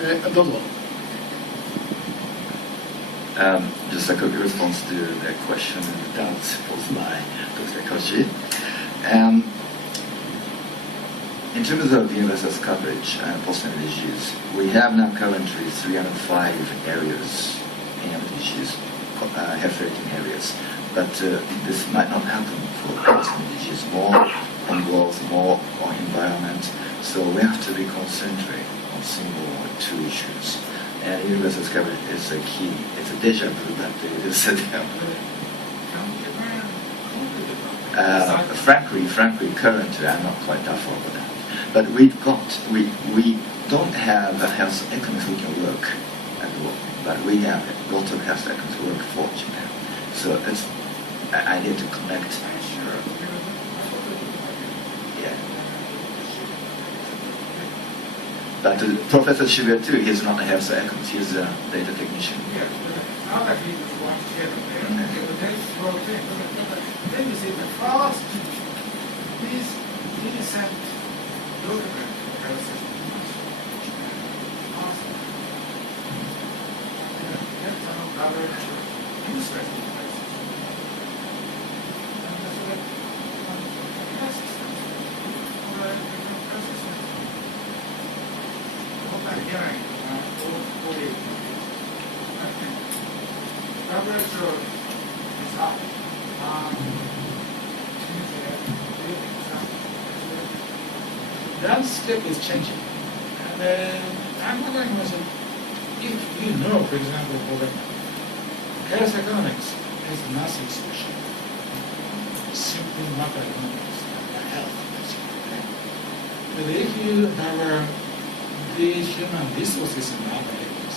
どうぞ。Just a quick response to the question and doubts posed by Dr. Koshi. In terms of universal coverage and post-MDGs, we have now currently 305 areas in MDGs, health rating areas. But this might not happen for post-MDGs, more on growth, more on environment. So we have to be concentrated on single or two issues. And universal coverage is a key. It's a deja vu that they said. Frankly, currently I'm not quite that far for that. But we don't have a health economics we can work at all. But we have a lot of health economics work for Japan. So it's an idea to connect. Yeah. But Professor Shibuya too, he's not a health economist, he's a data technician. Yeah, other people want to get there, but that's wrong thing. Then you see the first, these innocent document health economics. Awesome. That's another useless device. And that's what landscape is changing. And I'm wondering myself, if you know, for example, health economics is nothing special. Simply macroeconomics, health, basically. But if you have the human resources in other areas,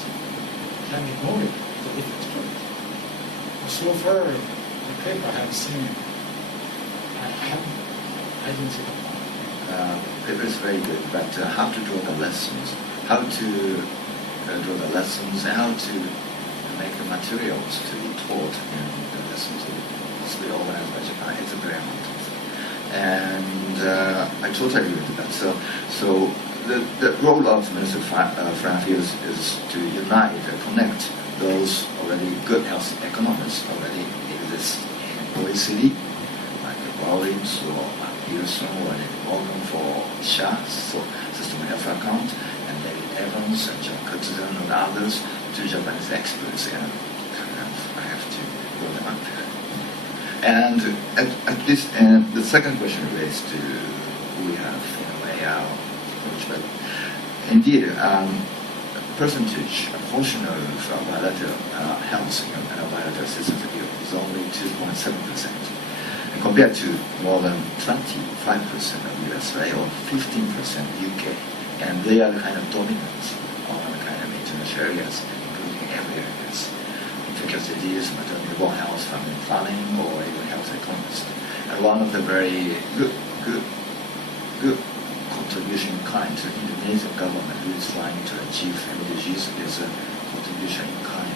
can be more the different stories. So far, the paper I have seen, I didn't see that. Paper is very good, but how to draw the lessons, how to draw the lessons, and how to make the materials to be taught in the lessons possibly organized by Japan, it's a very hard task. And I totally agree with that. So the role of Minister Frank is to unite and connect those already good health economists already exist in OECD, like Rollins or Pearson or Morgan for SHA, so System Health Account, and David Evans and John Kutsudan and others to Japanese experts, and I have to go them up there. And at least, the second question relates to we have in a way our approach, but indeed, percentage, a portion of bilateral health and bilateral assistance is only 2.7%. Compared to more than 25% of USA or 15% UK, and they are kind of dominant on kind of international areas, including every areas, infectious disease, maternal health, family planning, or even health economists. And one of the very good contribution in kind to Indonesian government who is trying to achieve MDGs is a contribution in kind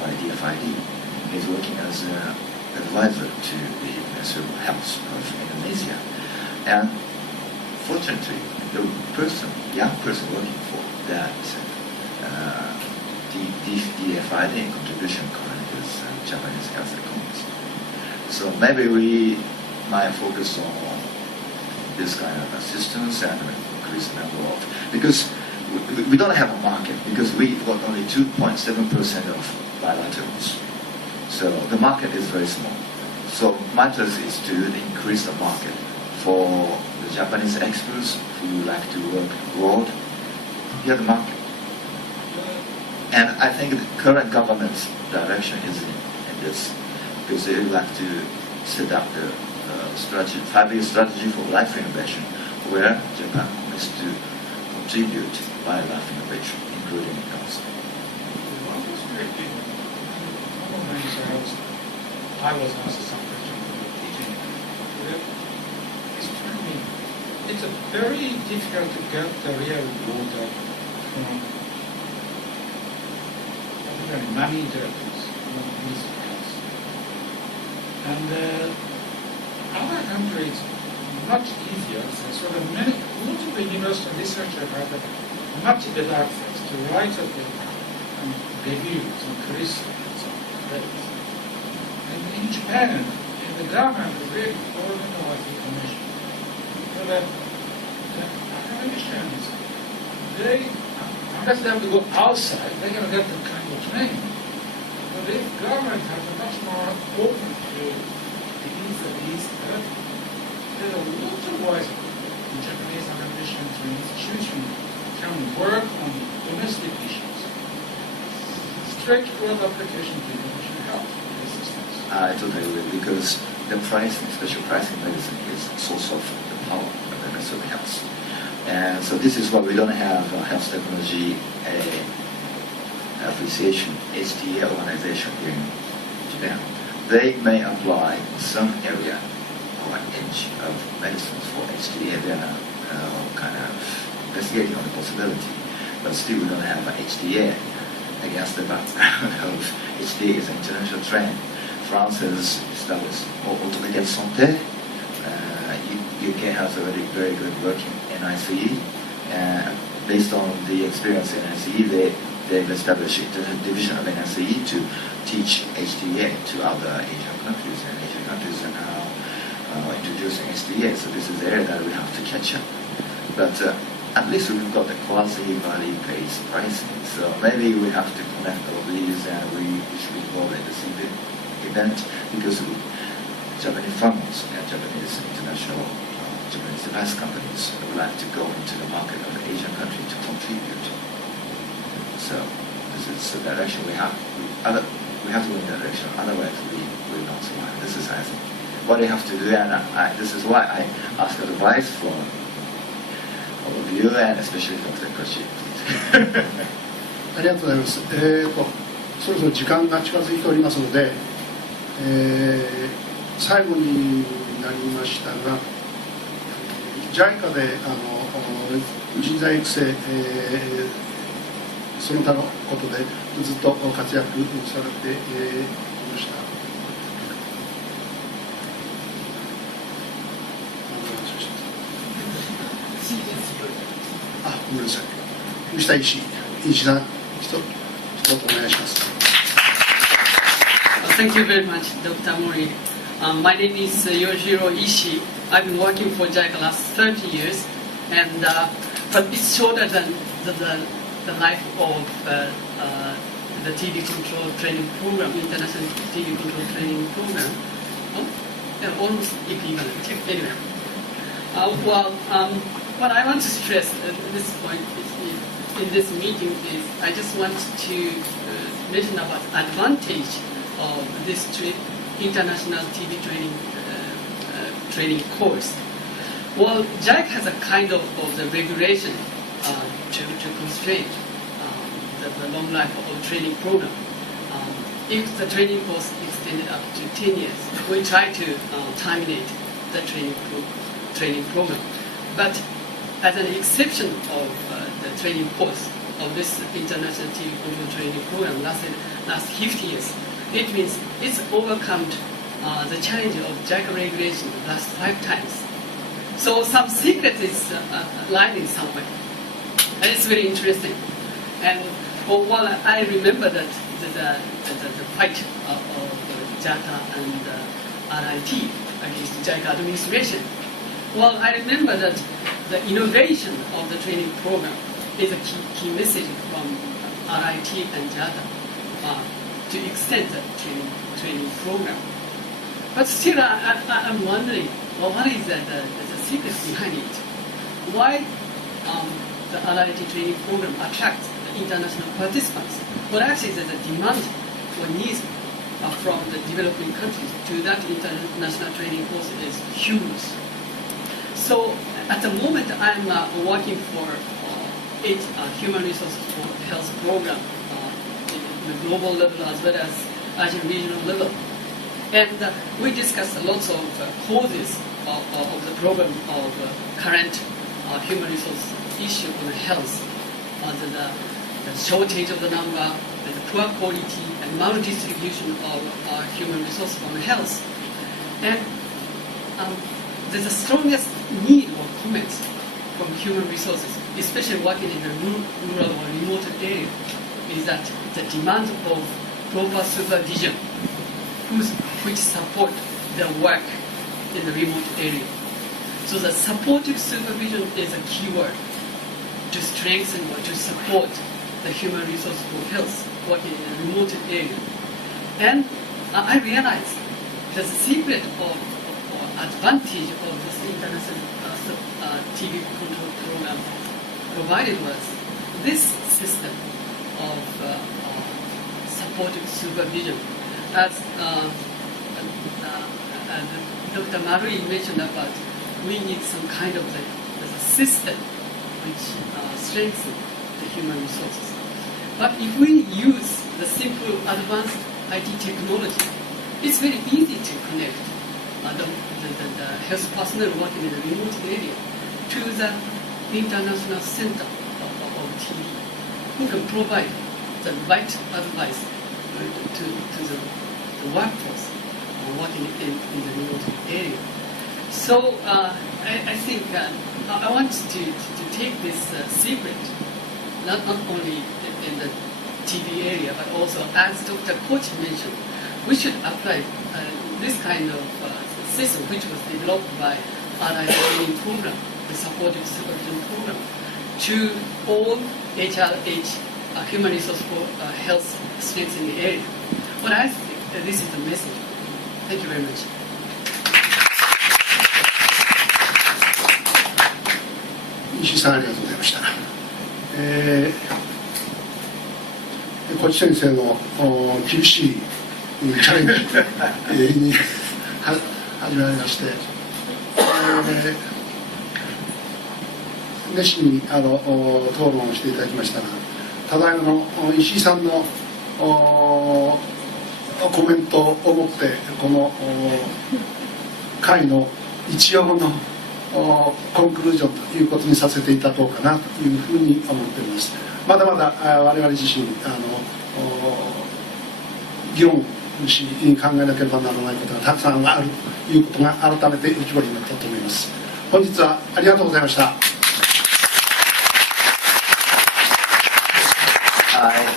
by DFID. He's working as an advisor to the Ministry of Health of Indonesia. And fortunately, the young person working for that DFID contribution kind is Japanese health economist. So maybe we might focus on this kind of assistance and increase the number of, because we don't have a market, because we've got only 2.7% of bilaterals. So the market is very small. So my task is to increase the market for the Japanese experts who like to work abroad. Here the market. And I think the current government's direction is in this, because they would like to set up the strategy, 5-year strategy for life innovation, where Japan wants to contribute by life innovation, including health. I was asked some question about teaching. It's very difficult to get the real water from non-interactors, non-interactors. And other countries, much easier. So many, most of the university researchers have much better access to write a paper and review some criticisms on credits. And in Japan, the government is really organized the commission. So that the academicians, unless they have to go outside, they're going to get the kind of training. But if government has a much more open to the needs of these credits, there's a lot of ways the Japanese academicians and institutions can work on domestic issues. Straightforward application to international health systems. I totally agree, because the pricing, especially pricing medicine, is a source of the power of the rest of the health. And so this is why we don't have a health technology appreciation, HTA organization here in Japan. They may apply some area or edge of medicines for HTA. They are kind of investigating on the possibility, but still we don't have an HTA against the background of HTA is an international trend. France has established automated santé. UK has already very good work in NICE. Based on the experience in NICE, they've established a division of NICE to teach HTA to other Asian countries, and Asian countries are now introducing HTA. So this is the area that we have to catch up. But at least we've got the quasi-value-based pricing. So maybe we have to connect all these, and we should be involved in this event, because Japanese farmers and Japanese international Japanese device companies would like to go into the market of the Asian country to contribute. So this is the direction we have. We have to go in that direction. Otherwise, we will not survive. This is, I think, what we have to do, and this is why I ask advice from all of you, and especially Dr. Koshi. ありがとうございます。そろそろ時間が近づいておりますので、最後になりましたが、JICA で人材育成、その他のことでずっと活躍されていました。ごめんなさい。吉田石さん、一言お願いします。Thank you very much, Dr. Mori. My name is Yojiro Ishii. I've been working for JICA last 30 years, and but it's shorter than the life of the TB control training program, international TB control training program. Almost equivalent. Anyway, what I want to stress at this point in this meeting is I just want to mention about advantage of this international TB training course. Well, JICA has a kind of the regulation to constrain the long life of training program. If the training course extended up to 10 years, we try to terminate the training program. But as an exception of the training course of this international TB control training program last 50 years, it means it's overcome the challenge of JICA regulation the last 5 times. So some secret is lying somewhere, and it's very interesting. And while I remember that the fight of JATA and RIT against JICA administration, well, I remember that the innovation of the training program is a key message from RIT and JATA to extend the training program. But still, I'm wondering, well, what is the secret behind it? Why the RIT training program attracts the international participants? Well, actually, there's a demand or needs from the developing countries to that international training course is huge. So at the moment, I'm working for 8 human resources for health program in the global level as well as Asian regional level. And we discussed lots of causes of the problem of current human resource issue on health, the shortage of the number, the poor quality and maldistribution of human resources from health. And the strongest need or comments from human resources especially working in the rural or remote area, is that the demand of proper supervision, which support the work in the remote area. So the supportive supervision is a key word to strengthen or to support the human resource for health working in a remote area. And I realized that the secret or advantage of this international TB control program provided was this system of supportive supervision. As Dr. Marui mentioned about, we need some kind of a system which strengthens the human resources. But if we use the simple advanced IT technology, it's very easy to connect the health personnel working in the remote area to the international center of TB, who can provide the right advice to the workforce working in the remote area. So I think I want to take this secret, not only in the TB area, but also, as Dr. Koch mentioned, we should apply this kind of system, which was developed by RI training program, the supportive supervision program, to all HRH, human resource for health strengthening area. But I think this is the message. Thank you very much. 石井さん、ありがとうございました。小地先生の厳しいチャレンジに始まりまして、熱心に討論をしていただきましたが、ただいまの石井さんのコメントをもってこの会の一応のコンクルージョンということにさせていただこうかなというふうに思っております。まだまだ我々自身議論し考えなければならないことがたくさんあるということが改めて浮き彫りになったと思います。本日はありがとうございました。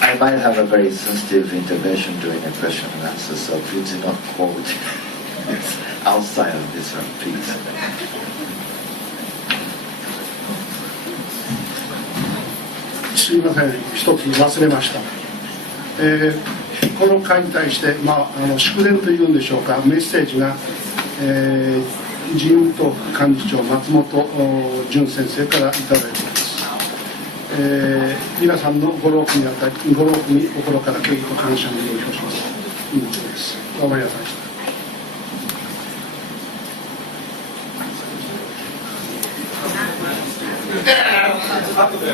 I might have a very sensitive intervention during a question and answer, so please do not quote outside of this one, please. すいません、一つ忘れました。この会に対して、祝電というんでしょうか、メッセージが、自民党副幹事長松本純先生からいただいています。皆さんのご労苦に心から敬意と感謝の意を表しますということです。どうもありがとうございました。後で